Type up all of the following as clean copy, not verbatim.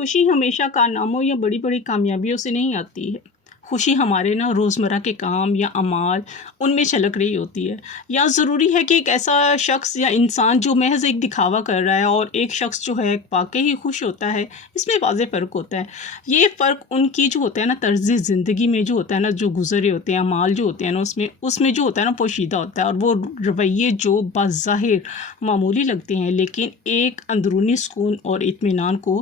खुशी हमेशा कारनामों या बड़ी बड़ी कामयाबियों से नहीं आती है। खुशी हमारे ना रोज़मर्रा के काम या अमाल उनमें झलक रही होती है। या ज़रूरी है कि एक ऐसा शख्स या इंसान जो महज़ एक दिखावा कर रहा है और एक शख्स जो है वाक़ई ही खुश होता है, इसमें वाज़ेह फ़र्क होता है। ये फ़र्क उनकी जो होता है ना तर्ज़ ज़िंदगी में जो होता है ना, जो गुज़रे होते हैं, अमाल जो होते हैं ना, उसमें जो होता है ना पोशीदा होता है। और वो रवैये जो बाज़ाहिर मामूली लगते हैं, लेकिन एक अंदरूनी सुकून और इत्मीनान को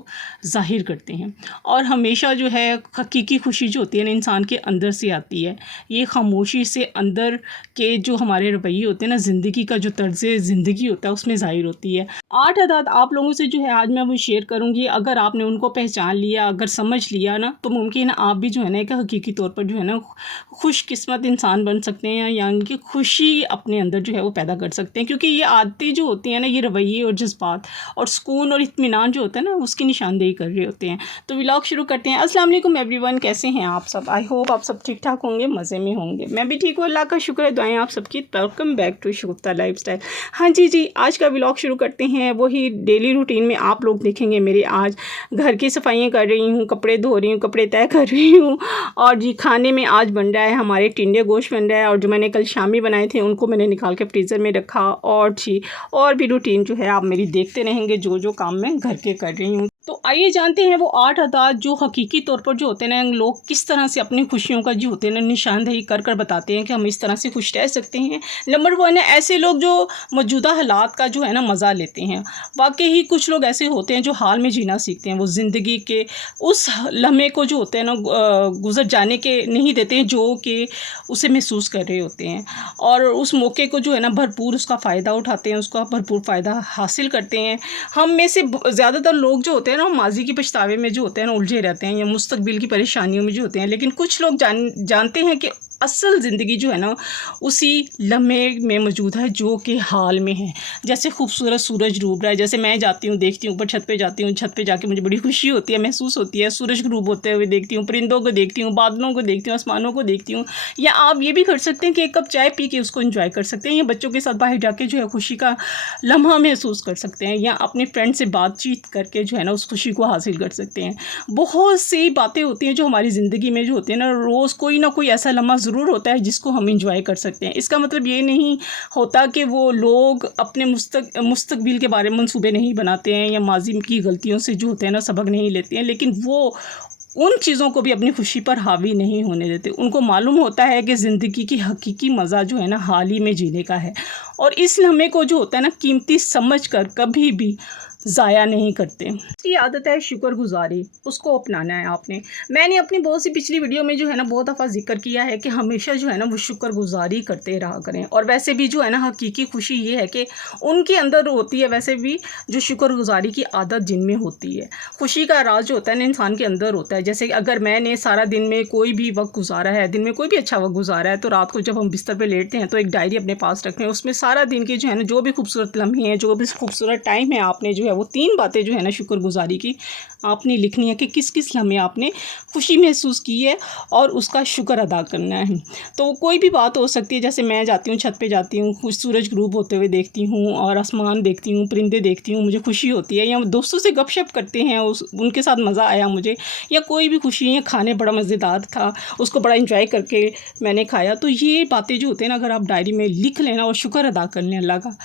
ज़ाहिर करते हैं। और हमेशा जो है हकीकी खुशी जो होती है ना, इंसान के अंदर से आती है। ये खामोशी से अंदर के जो हमारे रवैये होते हैं ना, ज़िंदगी का जो तर्ज़ ज़िंदगी होता है, उसमें ज़ाहिर होती है। 8 अदाद आप लोगों से जो है आज मैं वो शेयर करूँगी। अगर आपने उनको पहचान लिया, अगर समझ लिया ना, तो मुमकिन है आप भी जो है ना एक हकीकी तौर पर जो है ना खुशकिस्मत इंसान बन सकते हैं, यानी कि खुशी अपने अंदर जो है वो पैदा कर सकते हैं। क्योंकि ये आदतें जो होती हैं ना, ये रवैये और जज्बात और सुकून और इत्मीनान जो होता है ना, उसकी निशानदेही कर रहे होते हैं। तो व्लॉग शुरू करते हैं। अस्सलाम वालेकुम एवरीवन, कैसे हैं आप सब? आई होप आप सब ठीक ठाक होंगे, मज़े में होंगे। मैं भी ठीक हूँ, अल्लाह का शुक्र है, दुआएं आप सबकी। Welcome back to Shagufta lifestyle. हाँ जी, आज का व्लॉग शुरू करते हैं। वही डेली रूटीन में आप लोग देखेंगे मेरे आज घर की सफाइयाँ कर रही हूँ, कपड़े धो रही हूँ, कपड़े तय कर रही हूँ। और जी खाने में आज बन रहा है हमारे टिंडे गोश्त बन रहा है, और जो मैंने कल शामी बनाए थे उनको मैंने निकाल के फ्रीज़र में रखा। और जी और भी रूटीन जो है आप मेरी देखते रहेंगे, जो काम मैं घर के कर रही हूँ। तो आइए जानते हैं वो 8 अदाद जो हकीकी तौर पर जो होते हैं ना, लोग किस तरह से अपनी खुशियों का जो होते हैं ना निशानदेही कर बताते हैं कि हम इस तरह से खुश रह सकते हैं। नंबर 1 है ऐसे लोग जो मौजूदा हालात का जो है ना मज़ा लेते हैं। वाकई ही कुछ लोग ऐसे होते हैं जो हाल में जीना सीखते हैं। वो ज़िंदगी के उस लम्हे को जो होते हैं ना गुजर जाने के नहीं देते हैं जो कि उसे महसूस कर रहे होते हैं, और उस मौके को जो है ना भरपूर उसका फ़ायदा उठाते हैं, उसका भरपूर फ़ायदा हासिल करते हैं। हम में से ज़्यादातर लोग जो होते हैं ना, माजी की पछतावे में जो होते हैं ना उलझे रहते हैं, या मुस्तकबिल की परेशानियों में जो होते हैं। लेकिन कुछ लोग जानते हैं कि असल ज़िंदगी जो है ना उसी लम्हे में मौजूद है जो कि हाल में है। जैसे खूबसूरत सूरज डूब रहा है, जैसे मैं जाती हूँ, देखती हूँ, ऊपर छत पे जाती हूँ, छत पे जाके मुझे बड़ी खुशी होती है, महसूस होती है। सूरज डूब होते हुए देखती हूँ, परिंदों को देखती हूँ, बादलों को देखती हूँ, आसमानों को देखती हूँ। या आप ये भी कर सकते हैं कि एक कप चाय पी के उसको एंजॉय कर सकते हैं, या बच्चों के साथ बाहर जाके जो है खुशी का लम्हा महसूस कर सकते हैं, या अपने फ्रेंड से बातचीत करके जो है ना उस खुशी को हासिल कर सकते हैं। बहुत सी बातें होती हैं जो हमारी ज़िंदगी में जो होती है ना, रोज़ कोई ना कोई ऐसा लम्हा ज़रूर होता है जिसको हम इंजॉय कर सकते हैं। इसका मतलब ये नहीं होता कि वो लोग अपने मुस्तकबिल के बारे में मंसूबे नहीं बनाते हैं, या माजी की गलतियों से जो होते हैं ना सबक नहीं लेते हैं, लेकिन वो उन चीज़ों को भी अपनी खुशी पर हावी नहीं होने देते। उनको मालूम होता है कि ज़िंदगी की हकीकी मज़ा जो है ना हाल ही में जीने का है, और इस लम्हे को जो होता है ना कीमती समझ कर कभी भी ज़ाया नहीं करते। इसकी आदत है शुक्रगुज़ारी, उसको अपनाना है आपने। मैंने अपनी बहुत सी पिछली वीडियो में जो है ना बहुत दफ़ा जिक्र किया है कि हमेशा जो है ना वो शुक्रगुज़ारी करते रहा करें। और वैसे भी जो है ना हकीकी खुशी ये है कि उनके अंदर होती है, वैसे भी जो शुक्रगुज़ारी की आदत जिनमें होती है। खुशी का राज जो होता है ना इंसान के अंदर होता है। जैसे अगर मैंने सारा दिन में कोई भी वक्त गुजारा है, दिन में कोई भी अच्छा वक्त गुजारा है, तो रात को जब हम बिस्तर पर लेटते हैं तो एक डायरी अपने पास रखते हैं। उसमें सारा दिन के जो है ना जो भी खूबसूरत लम्हे हैं, जो भी खूबसूरत टाइम है, आपने जो है वो 3 बातें जो है ना शुक्रगुज़ारी की आपने लिखनी है कि किस किस लम्हे आपने खुशी महसूस की है और उसका शुक्र अदा करना है। तो कोई भी बात हो सकती है, जैसे मैं जाती हूँ, छत पे जाती हूँ, कुछ सूरज ग्रूब होते हुए देखती हूँ, और आसमान देखती हूँ, परिंदे देखती हूँ, मुझे खुशी होती है। या दोस्तों से गपशप करते हैं, उनके साथ मज़ा आया मुझे, या कोई भी खुशी है, खाने बड़ा मज़ेदार था, उसको बड़ा इंजॉय करके मैंने खाया। तो ये बातें जो होते हैं ना, अगर आप डायरी में लिख लेना और शुक्र अदा कर लें अल्लाह का,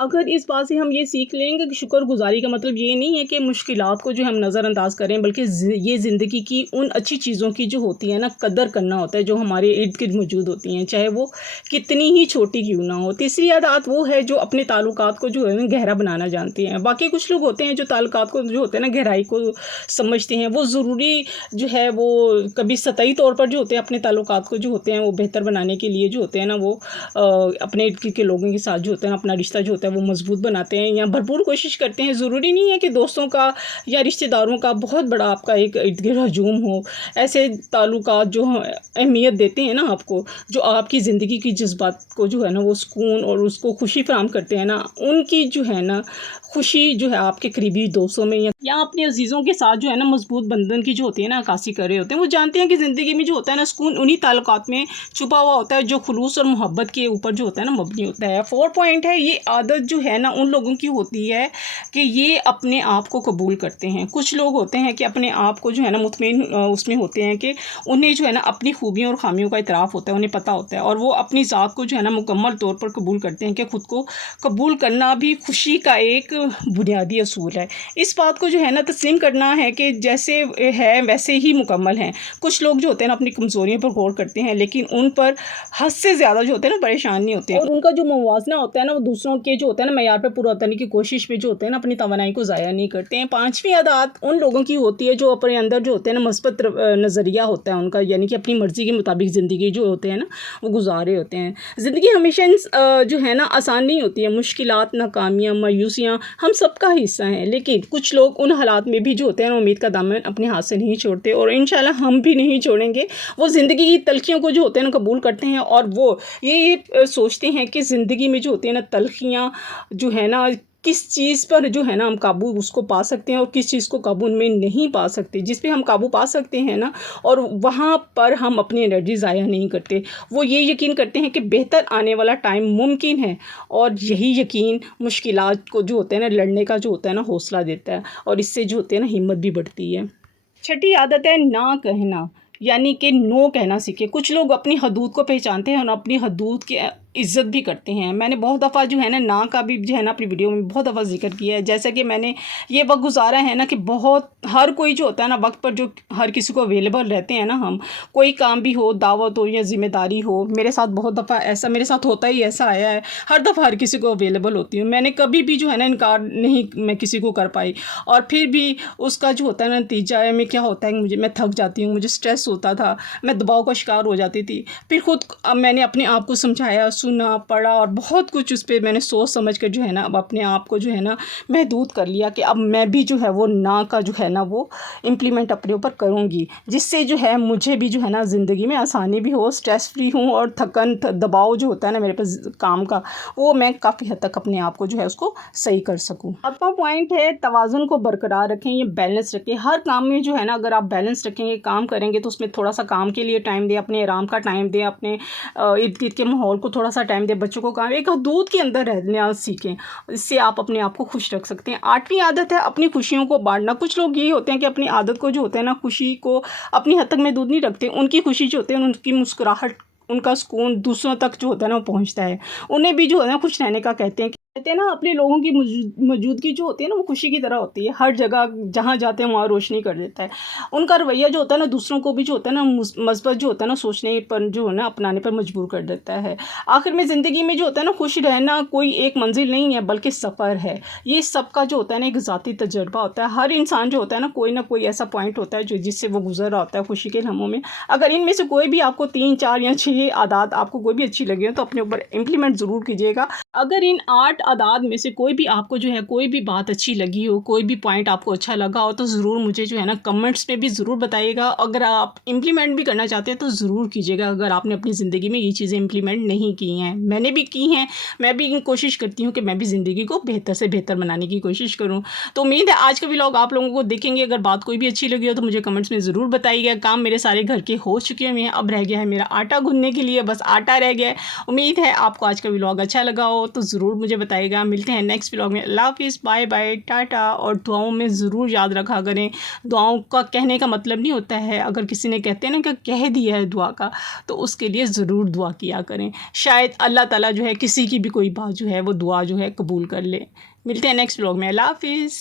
अगर इस बात से हम ये सीख लेंगे कि शुक्रगुज़ारी का मतलब ये नहीं है कि मुश्किलात को जो हम नज़रअंदाज करें, बल्कि ये ज़िंदगी की उन अच्छी चीज़ों की जो होती है ना कदर करना होता है, जो हमारे इर्द गिर्द मौजूद होती हैं, चाहे वो कितनी ही छोटी क्यों ना हो। तीसरी आदत वो है जो अपने ताल्लुकात को जो है ना गहरा बनाना जानते हैं। बाकी कुछ लोग होते हैं जो ताल्लुकात को जो होते हैं ना गहराई को समझते हैं। वो ज़रूरी जो है वो कभी सतही तौर पर जो होते हैं अपने ताल्लुकात को जो होते हैं वो बेहतर बनाने के लिए जो होते हैं ना वो अपने इर्द गिर्द के लोगों के साथ जो होते हैं अपना रिश्ता जो होता है वो मजबूत बनाते हैं, या भरपूर कोशिश करते हैं। ज़रूरी नहीं है कि दोस्तों का या रिश्तेदारों का बहुत बड़ा आपका एक इर्द गिर्द हजूम हो। ऐसे ताल्लुकात जो अहमियत देते हैं ना आपको, जो आपकी ज़िंदगी की जज्बात को जो है ना वो सुकून और उसको खुशी फराहम करते हैं ना, उनकी जो है ना खुशी जो है आपके करीबी दोस्तों में या अपने अजीज़ों के साथ जो है ना मजबूत बंधन की जो होती है ना अक्कासी कर रहे होते हैं। वो जानते हैं कि ज़िंदगी में जो होता है ना सुकून उन्हीं ताल्लुकात में छुपा हुआ होता है जो खुलूस और मोहब्बत के ऊपर जो होता है ना मबनी होता है। 4 पॉइंट है, ये आदत जो है ना उन लोगों की होती है कि ये अपने आप को कबूल करते हैं। कुछ लोग होते हैं कि अपने आप को जो है ना मुतमईन उसमें होते हैं कि उन्हें जो है ना अपनी खूबियों और खामियों का इतराफ़ होता है, उन्हें पता होता है और वो अपनी ज़ात को जो है ना मुकम्मल तौर पर कबूल करते हैं कि ख़ुद को कबूल करना भी खुशी का एक बुनियादी असूल है। इस बात को जो है ना तस्लीम करना है कि जैसे है वैसे ही मुकम्मल हैं। कुछ लोग जो होते हैं ना अपनी कमज़ोरियों पर गौर करते हैं लेकिन उन पर हद से ज़्यादा जो होते हैं ना परेशान नहीं होते और उनका जो मुवाज़ना होता है ना वो दूसरों के जो होता है ना मयार पर पूरा करने की कोशिश में जो होते हैं ना अपनी तवानाई को ज़ाया नहीं करते हैं। 5वीं आदत उन लोगों की होती है जो अपने अंदर जो होते हैं ना मस्बत नज़रिया होता है उनका, यानी कि अपनी मर्ज़ी के मुताबिक ज़िंदगी जो होते हैं ना वो गुजारे होते हैं। ज़िंदगी हमेशा जो है ना आसान नहीं होती है, मुश्किलात, नाकामियाँ, मायूसियाँ हम सबका हिस्सा हैं, लेकिन कुछ लोग उन हालात में भी जो होते हैं ना उम्मीद का दामन अपने हाथ से नहीं छोड़ते और इंशाल्लाह हम भी नहीं छोड़ेंगे। वो ज़िंदगी की तलखियों को जो होते हैं ना कबूल करते हैं और वो ये सोचते हैं कि ज़िंदगी में जो होती है ना तलखियाँ जो है ना किस चीज़ पर जो है ना हम काबू उसको पा सकते हैं और किस चीज़ को काबू में नहीं पा सकते। जिस पे हम काबू पा सकते हैं ना और वहाँ पर हम अपनी एनर्जी ज़ाया नहीं करते। वो ये यकीन करते हैं कि बेहतर आने वाला टाइम मुमकिन है और यही यकीन मुश्किलात को जो होता है ना लड़ने का जो होता है ना हौसला देता है और इससे जो होती है ना हिम्मत भी बढ़ती है। 6ठी आदत है ना कहना, यानी कि नो कहना सीखें। कुछ लोग अपनी हदूद को पहचानते हैं और अपनी हदूद की इज़्ज़त भी करते हैं। मैंने बहुत दफ़ा जो है ना का भी जो है ना अपनी वीडियो में बहुत दफ़ा ज़िक्र किया है। जैसे कि मैंने ये वक्त गुजारा है ना कि बहुत हर कोई जो होता है ना वक्त पर जो हर किसी को अवेलेबल रहते हैं ना हम, कोई काम भी हो, दावत हो या ज़िम्मेदारी हो, मेरे साथ बहुत दफ़ा ऐसा मेरे साथ होता ही ऐसा आया है। हर दफ़ा हर किसी को अवेलेबल होती हूँ। मैंने कभी भी जो है ना इनकार नहीं मैं किसी को कर पाई और फिर भी उसका जो होता है ना नतीजा में क्या होता है कि मैं थक जाती हूँ, मुझे स्ट्रेस होता था, मैं दबाव का शिकार हो जाती थी। फिर खुद मैंने अपने आप को समझाया, सुना, पढ़ा और बहुत कुछ उस पे मैंने सोच समझ कर जो है ना अब अपने आप को जो है ना महदूद कर लिया कि अब मैं भी जो है वो ना का जो है ना वो इम्प्लीमेंट अपने ऊपर करूँगी, जिससे जो है मुझे भी जो है ना ज़िंदगी में आसानी भी हो, स्ट्रेस फ्री हूँ और थकन दबाव जो होता है ना मेरे पास काम का वो मैं काफ़ी हद तक अपने आप को जो है उसको सही कर सकूँ। 8वां पॉइंट है तवाज़ुन को बरकरार रखें, ये बैलेंस रखें। हर काम में जो है ना अगर आप बैलेंस रखेंगे, काम करेंगे तो उसमें थोड़ा सा काम के लिए टाइम दें, अपने आराम का टाइम दें, अपने इर्द गिर्द के माहौल को थोड़ा सा टाइम दें, बच्चों को काम एक हदूद के अंदर रहना सीखें। इससे आप अपने आप को खुश रख सकते हैं। 8वीं आदत है अपनी खुशियों को बांटना। कुछ लोग ये होते हैं कि अपनी आदत को जो होता है ना खुशी को अपनी हद तक महदूद नहीं रखते। उनकी खुशी जो होती है उनकी मुस्कुराहट, उनका सुकून दूसरों तक जो होता है ना वो पहुँचता है। उन्हें भी जो है ना खुश रहने का कहते हैं ना अपने लोगों की मौजूदगी जो होती है ना वो खुशी की तरह होती है। हर जगह जहाँ जाते हैं वहाँ रोशनी कर देता है। उनका रवैया जो होता है ना दूसरों को भी जो होता है ना मस्बत जो होता है ना सोचने पर जो है ना अपनाने पर मजबूर कर देता है। आखिर में ज़िंदगी में जो होता है ना खुश रहना कोई एक मंजिल नहीं है बल्कि सफ़र है। ये सबका जो होता है ना एक ज़ाती तजर्बा होता है। हर इंसान जो होता है ना कोई ऐसा पॉइंट होता है जो जिससे वो गुजर रहा होता है खुशी के लम्हों में। अगर इनमें से कोई भी आपको 3, 4 या 6 आदत आपको कोई भी अच्छी लगी हो तो अपने ऊपर इम्प्लीमेंट ज़रूर कीजिएगा। अगर इन 8 आदात में से कोई भी आपको जो है कोई भी बात अच्छी लगी हो, कोई भी पॉइंट आपको अच्छा लगा हो तो ज़रूर मुझे जो है ना कमेंट्स में भी ज़रूर बताइएगा। अगर आप इम्प्लीमेंट भी करना चाहते हैं तो ज़रूर कीजिएगा अगर आपने अपनी ज़िंदगी में ये चीज़ें इम्प्लीमेंट नहीं की हैं। मैंने भी की हैं, मैं भी कोशिश करती हूँ कि मैं भी ज़िंदगी को बेहतर से बेहतर बनाने की कोशिश करूँ। तो उम्मीद है आज का व्लॉग आप लोगों को देखेंगे। अगर बात कोई भी अच्छी लगी हो तो मुझे कमेंट्स में ज़रूर बताइएगा। काम मेरे सारे घर के हो चुके हैं, अब रह गया है मेरा आटा गूंदने के लिए, बस आटा रह गया है। उम्मीद है आपको आज का व्लॉग अच्छा लगा हो तो ज़रूर मुझे बताइएगा। मिलते हैं नेक्स्ट व्लॉग में। अल्लाह हाफ़िज़, बाय बाय, टाटा। और दुआओं में ज़रूर याद रखा करें, दुआओं का कहने का मतलब नहीं होता है अगर किसी ने कहते हैं ना कि कह दिया है दुआ का तो उसके लिए ज़रूर दुआ किया करें। शायद अल्लाह ताला जो है किसी की भी कोई बात जो है वो दुआ जो है कबूल कर ले। मिलते हैं नेक्स्ट व्लॉग में। अल्लाह हाफ़िज़।